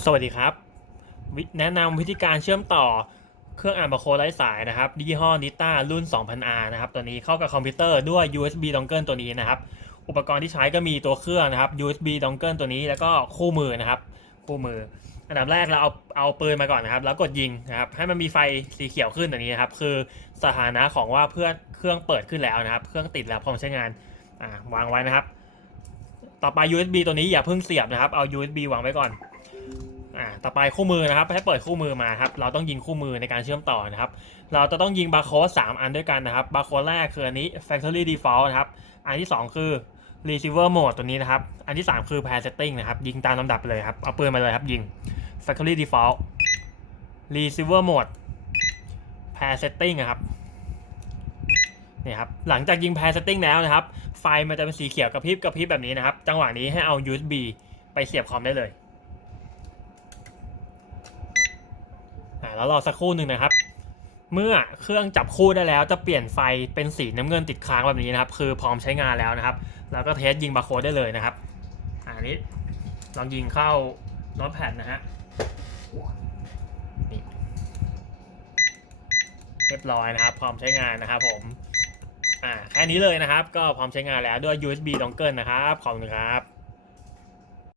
สวัสดีครับ แนะนำวิธีการเชื่อมต่อเครื่องอ่านบาร์โค้ดไร้สายนะครับยี่ห้อนิต้ารุ่น 2000R นะครับ ตัวนี้เข้ากับคอมพิวเตอร์ด้วย USB dongle ตัวนี้นะครับ อุปกรณ์ที่ใช้ก็มีตัวเครื่องนะครับ USB dongle ตัวนี้แล้วก็คู่มือนะครับ คู่มือ อันดับแรกเราเอาเอาปืนมาก่อนนะครับ แล้วกดยิงนะครับ ให้มันมีไฟสีเขียวขึ้นตัวนี้นะครับ คือสถานะของว่าเพื่อเครื่องเปิดขึ้นแล้วนะครับ เครื่องติดแล้วพร้อมใช้งานวางไว้นะครับ ต่อไป USB ตัวนี้อย่าเพิ่งเสียบนะครับ เอา USB วางไว้ก่อน อ่าต่อไปคู่มือนะครับให้เปิดคู่มือมาครับเราต้องยิงคู่มือในการเชื่อมต่อนะครับ เราจะต้องยิงบาร์โค้ดสามอันด้วยกันนะครับบาร์โค้ดแรกคืออันนี้ factory default นะครับอันที่สองคือ receiver mode ตัวนี้นะครับ อันที่สามคือ pair setting นะครับ ยิงตามลำดับเลยครับ เอาปืนมาเลยครับ ยิง factory default receiver mode pair setting นะครับนี่ครับ หลังจากยิง pair setting แล้วนะครับ ไฟมันจะเป็นสีเขียวกระพริบกระพริบแบบนี้นะครับ จังหวะนี้ให้เอา USB ไปเสียบคอมได้เลย อ่า แล้วรอสักครู่หนึ่งนะครับ เมื่อเครื่องจับคู่ได้แล้วจะเปลี่ยนไฟเป็นสีน้ำเงินติดค้างแบบนี้นะครับ คือพร้อมใช้งานแล้วนะครับ แล้วก็เทสยิงบาร์โค้ดได้เลยนะครับอันนี้ลองยิงเข้าโน้ตแพดนะฮะเรียบร้อยนะครับ พร้อมใช้งานนะครับผมอ่าแค่นี้เลยนะครับ ก็พร้อมใช้งานแล้วด้วย USB dongle นะครับ ขอบคุณครับ